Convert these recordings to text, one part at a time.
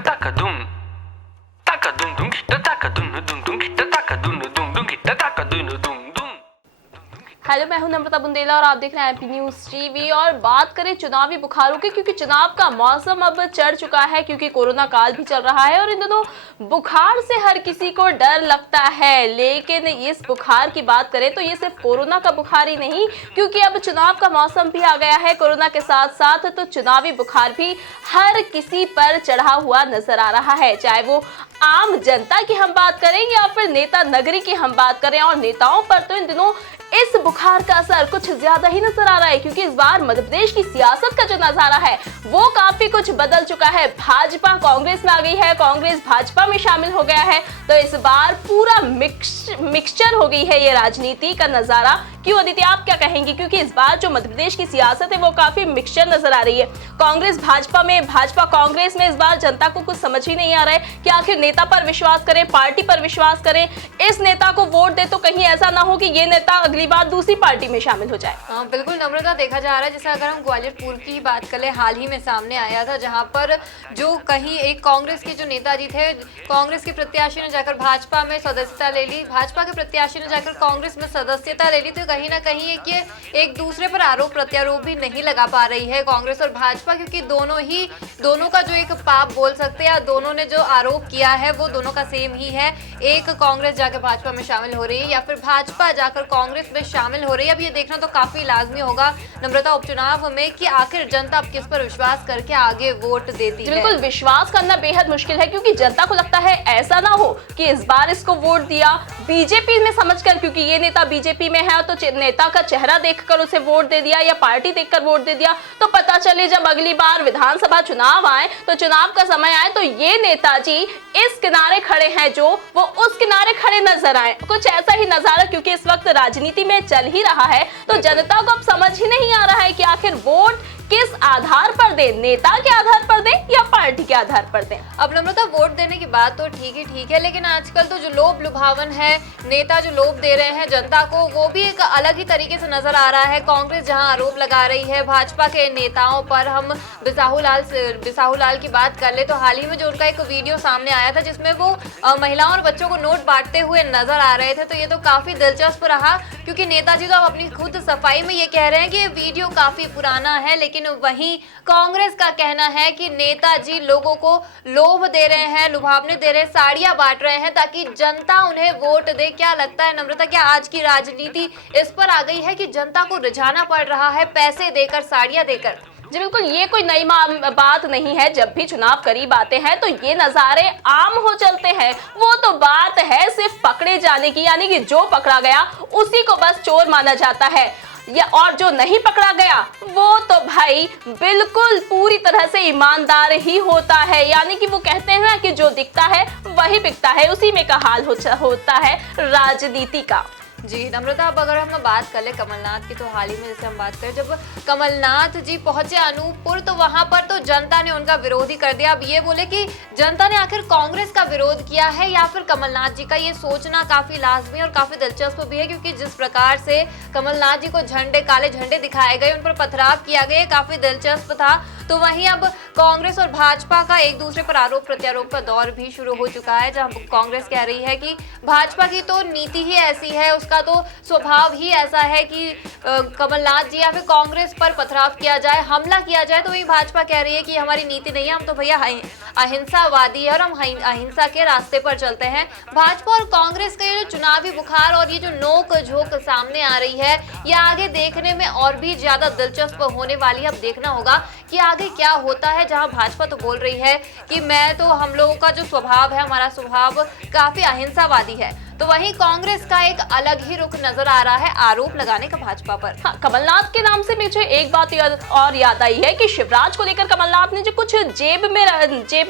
takadum takadum dum takadum dum dum takadum dum dum takadum dum dum। Hello, मैं हूं नम्रता बुंदेला और आप देख रहे हैं एमपी न्यूज टीवी। और बात करें चुनावी बुखारों की, क्योंकि चुनाव का मौसम अब चढ़ चुका है, क्योंकि कोरोना काल भी चल रहा है और इन दोनों बुखार से हर किसी को डर लगता है। लेकिन इस बुखार की बात करें तो ये सिर्फ कोरोना का बुखार ही नहीं, क्योंकि अब चुनाव का मौसम भी आ गया है कोरोना के साथ साथ, तो चुनावी बुखार भी हर किसी पर चढ़ा हुआ नजर आ रहा है। चाहे वो आम जनता की हम बात करें या फिर नेता नगरी की हम बात करें, और नेताओं पर तो इन दिनों इस बुखार का असर कुछ ज्यादा ही नजर आ रहा है, क्योंकि इस बार मध्य प्रदेश की सियासत का जो नजारा है वो काफी कुछ बदल चुका है। भाजपा कांग्रेस में आ गई है, कांग्रेस भाजपा में शामिल हो गया है, तो इस बार पूरा मिक्सचर हो गई है ये राजनीति का नजारा। क्यों अदिति, आप क्या कहेंगी? क्योंकि इस बार जो मध्य प्रदेश की सियासत है वो काफी मिक्सचर नजर आ रही है। कांग्रेस भाजपा में, भाजपा कांग्रेस में इस बार जनता को कुछ समझ ही नहीं आ रहा है कि आखिर नेता पर विश्वास करें, पार्टी पर विश्वास करें, इस नेता को वोट दे तो कहीं ऐसा ना हो कि ये नेता अगली बार दूसरी पार्टी में शामिल हो जाए। बिल्कुल नम्रता, देखा जा रहा है जैसे अगर हम ग्वालियर पूर्व की बात करें, हाल ही में सामने आया था जहां पर जो कहीं एक कांग्रेस के जो नेताजी थे, कांग्रेस के प्रत्याशी ने जाकर भाजपा में सदस्यता ले ली, भाजपा के प्रत्याशी ने जाकर कांग्रेस में सदस्यता ले ली, तो कहीं ना कहीं एक दूसरे पर आरोप प्रत्यारोप भी नहीं लगा पा रही है कांग्रेस और भाजपा, क्योंकि दोनों का जो एक पाप बोल सकते हैं, दोनों ने जो आरोप किया है वो दोनों का सेम ही है। एक कांग्रेस जाकर भाजपा में शामिल हो रही है या फिर भाजपा जाकर कांग्रेस में शामिल हो रही है। अब ये देखना तो काफी लाजमी होगा नम्रता उपचुनाव में कि आखिर जनता अब किस पर विश्वास करके आगे वोट देती है। बिल्कुल, विश्वास करना बेहद मुश्किल है, क्योंकि जनता को लगता है ऐसा ना हो कि इस बार इसको वोट दिया बीजेपी में समझकर, क्योंकि ये नेता बीजेपी में है, तो नेता का चेहरा देखकर उसे वोट दे दिया या पार्टी देखकर वोट दे दिया, तो पता चले जब अगली बार विधानसभा चुनाव आए, तो चुनाव का समय आए, तो ये नेताजी इस किनारे खड़े हैं जो वो उस किनारे खड़े नजर आए। कुछ ऐसा ही नजारा क्योंकि इस वक्त राजनीति में चल ही रहा है, तो जनता को अब समझ ही नहीं आ रहा है कि आखिर वोट किस आधार पर दे, नेता के आधार पर दे या पार्टी के आधार पर दे। अब नम्रता, वोट देने की बात तो ठीक है, लेकिन आजकल तो जो लोभ लुभावन है, नेता जो लोभ दे रहे हैं जनता को, वो भी एक अलग ही तरीके से नजर आ रहा है। कांग्रेस जहां आरोप लगा रही है भाजपा के नेताओं पर, हम बिसाहू लाल की बात कर ले तो हाल ही में जो उनका एक वीडियो सामने आया था जिसमें वो महिलाओं और बच्चों को नोट बांटते हुए नजर आ रहे थे, तो ये तो काफी दिलचस्प रहा, क्योंकि नेताजी तो अब अपनी खुद सफाई में ये कह रहे हैं कि ये वीडियो काफी पुराना है, लेकिन वहीं कांग्रेस का कहना है कि नेताजी लोगों को लोभ दे रहे हैं, लुभावने दे रहे हैं, साड़ियां बांट रहे हैं ताकि जनता उन्हें वोट दे। क्या लगता है नम्रता, क्या आज की राजनीति इस पर आ गई है कि जनता को रिझाना पड़ रहा है पैसे देकर, साड़ियां देकर? जी बिल्कुल, ये कोई नई बात नहीं है। जब भी चुनाव करीब आते हैं तो ये नजारे आम हो चलते हैं। वो तो बात है सिर्फ पकड़े जाने की, यानी कि जो पकड़ा गया उसी को बस चोर माना जाता है, या और जो नहीं पकड़ा गया वो तो भाई बिल्कुल पूरी तरह से ईमानदार ही होता है। यानी कि वो कहते हैं ना कि जो दिखता है वही बिकता है, उसी में का हाल होता है राजनीति का। जी नम्रता, अब अगर हम बात कर ले कमलनाथ की, तो हाल ही में जैसे हम बात करें, जब कमलनाथ जी पहुंचे अनूपपुर तो वहां पर तो जनता ने उनका विरोध ही कर दिया। अब ये बोले कि जनता ने आखिर कांग्रेस का विरोध किया है या फिर कमलनाथ जी का, ये सोचना काफी लाजमी और काफी दिलचस्प भी है, क्योंकि जिस प्रकार से कमलनाथ जी को काले झंडे दिखाए गए, उन पर पथराव किया गया, काफी दिलचस्प था। तो वहीं अब कांग्रेस और भाजपा का एक दूसरे पर आरोप प्रत्यारोप का दौर भी शुरू हो चुका है, जहां कांग्रेस कह रही है कि भाजपा की तो नीति ही ऐसी है, उसका तो स्वभाव ही ऐसा है कि कमलनाथ जी या फिर कांग्रेस पर पथराव किया जाए, हमला किया जाए। तो वही भाजपा कह रही है कि हमारी नीति नहीं है, हम तो भैया अहिंसावादी है और हम अहिंसा के रास्ते पर चलते हैं। भाजपा और कांग्रेस का ये जो चुनावी बुखार और ये जो नोक झोंक सामने आ रही है, ये आगे देखने में और भी ज्यादा दिलचस्प होने वाली है। अब देखना होगा कि आगे क्या होता है, जहां भाजपा तो बोल रही है कि हम लोगों का जो स्वभाव है, हमारा स्वभाव काफी अहिंसावादी है, तो वहीं कांग्रेस का एक अलग ही रुख नजर आ रहा है आरोप लगाने का भाजपा पर। हाँ, कमलनाथ के नाम से मुझे एक बात और याद आई है कि शिवराज को लेकर कमलनाथ ने जो कुछ जेब में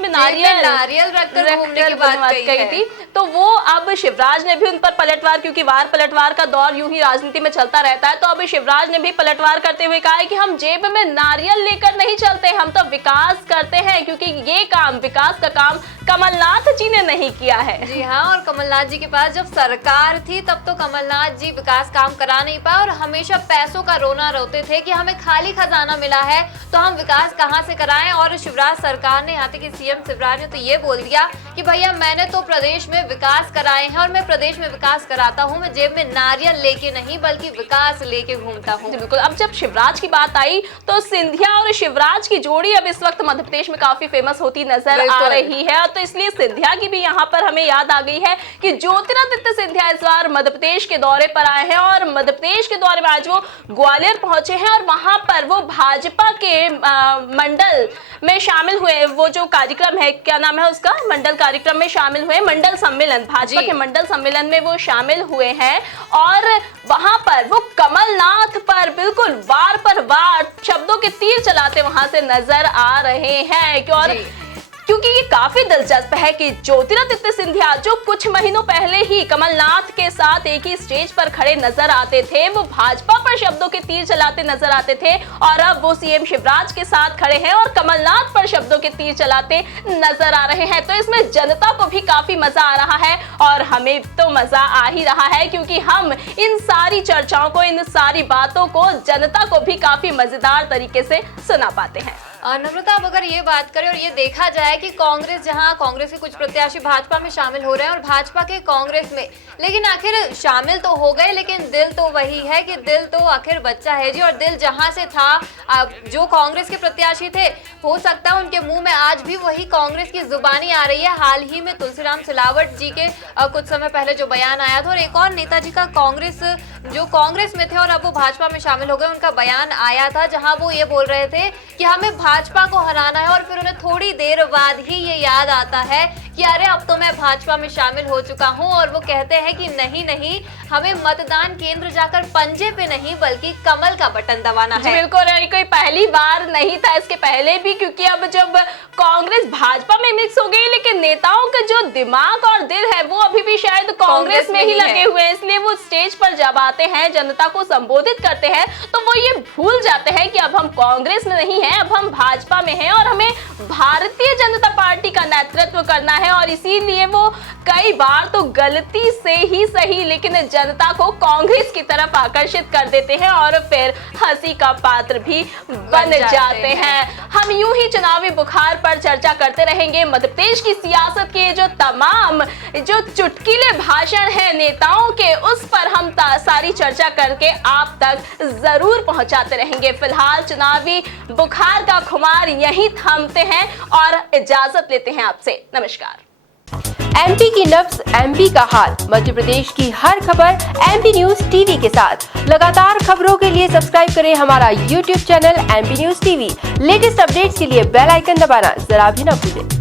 नारियल रखकर घूमने की बात कही थी, तो वो अब शिवराज ने भी उन पर पलटवार, क्योंकि वार पलटवार का दौर यूं ही राजनीति में चलता रहता है, तो अब शिवराज ने भी पलटवार करते हुए कहा है कि हम जेब में नारियल लेकर नहीं चलते, हम तो विकास करते हैं, क्योंकि ये काम, विकास का काम कमलनाथ जी ने नहीं किया है। जी हाँ, और कमलनाथ जी के पास जब सरकार थी तब तो कमलनाथ जी विकास काम करा नहीं पाए और हमेशा पैसों का रोना रोते थे कि हमें खाली खजाना मिला है तो हम विकास कहां से कराएं। और शिवराज सरकार ने, यहाँ तक कि सीएम शिवराज ने तो ये बोल दिया कि भैया मैंने तो प्रदेश में विकास कराए हैं और मैं प्रदेश में विकास कराता हूँ, मैं जेब में नारियल लेके नहीं बल्कि विकास लेके घूमता हूँ। बिल्कुल। अब जब शिवराज की बात आई तो सिंधिया और शिवराज की जोड़ी अब इस वक्त मध्य प्रदेश में काफी फेमस होती नजर आ रही है, तो इसलिए सिंधिया की भी यहाँ पर हमें याद आ गई है कि ज्योतिरादित्य सिंधिया इस बार मध्य प्रदेश के दौरे पर आए हैं और मध्य प्रदेश के दौरे में आज वो ग्वालियर पहुंचे हैं और वहां पर वो भाजपा के मंडल में शामिल हुए। वो जो कार्यक्रम है, क्या नाम है उसका, मंडल कार्यक्रम में शामिल हुए, मंडल सम्मेलन, भाजपा के मंडल सम्मेलन में वो शामिल हुए हैं और वहां पर वो कमलनाथ पर बिल्कुल वार पर वार शब्दों के तीर चलाते वहां से नजर आ रहे हैं। क्योंकि ये काफी दिलचस्प है कि ज्योतिरादित्य सिंधिया जो कुछ महीनों पहले ही कमलनाथ के साथ एक ही स्टेज पर खड़े नजर आते थे, वो भाजपा पर शब्दों के तीर चलाते नजर आते थे और अब वो सीएम शिवराज के साथ खड़े हैं और कमलनाथ पर शब्दों के तीर चलाते नजर आ रहे हैं। तो इसमें जनता को भी काफी मजा आ रहा है और हमें तो मजा आ ही रहा है क्योंकि हम इन सारी चर्चाओं को, इन सारी बातों को जनता को भी काफी मजेदार तरीके से सुना पाते हैं। नम्रता, अब अगर ये बात करें और ये देखा जाए कि कांग्रेस, जहां कांग्रेस के कुछ प्रत्याशी भाजपा में शामिल हो रहे हैं और भाजपा के कांग्रेस में, लेकिन आखिर शामिल तो हो गए लेकिन दिल तो वही है कि दिल तो आखिर बच्चा है जी। और दिल जहां से था, जो कांग्रेस के प्रत्याशी थे, हो सकता है उनके मुंह में आज भी वही कांग्रेस की जुबानी आ रही है। हाल ही में तुलसीराम सिलावट जी के कुछ समय पहले जो बयान आया था और एक और नेताजी का कांग्रेस में थे और अब वो भाजपा में शामिल हो गए, उनका बयान आया था जहां वो ये बोल रहे थे कि हमें भाजपा को हराना है और फिर उन्हें थोड़ी देर बाद ही ये याद आता है कि अरे अब तो मैं भाजपा में शामिल हो चुका हूं और वो कहते हैं कि नहीं, हमें मतदान केंद्र जाकर पंजे पे नहीं बल्कि कमल का बटन दबाना है। बिल्कुल, कोई पहली बार नहीं था, इसके पहले भी, क्योंकि अब जब कांग्रेस भाजपा में मिक्स हो गई लेकिन नेताओं का जो दिमाग और दिल है वो अभी भी शायद कांग्रेस में ही लगे हुए हैं, इसलिए वो स्टेज पर जब आते हैं, जनता को संबोधित करते हैं तो वो ये भूल जाते हैं कि अब हम कांग्रेस में नहीं है, अब हम भाजपा में हैं और हमें भारतीय जनता पार्टी का नेतृत्व करना है। और इसीलिए वो कई बार तो गलती से ही सही लेकिन जनता को कांग्रेस की तरफ आकर्षित कर देते हैं और फिर हंसी का पात्र भी बन जाते हैं। हम यूं ही चुनावी बुखार पर चर्चा करते रहेंगे। मध्य प्रदेश की सियासत के जो तमाम जो चुटकीले भाषण हैं नेताओं के, उस पर हम सारी चर्चा करके आप तक जरूर पहुंचाते रहेंगे। फिलहाल चुनावी बुखार का खुमार यहीं थामते हैं और इजाजत लेते हैं आपसे। नमस्कार। एमपी की नब्ज, एमपी का हाल, मध्य प्रदेश की हर खबर एमपी न्यूज टीवी के साथ। लगातार खबरों के लिए सब्सक्राइब करें हमारा YouTube channel MP news TV. Latest updates के लिए बेल आइकन दबाना जरा भी न भूलें।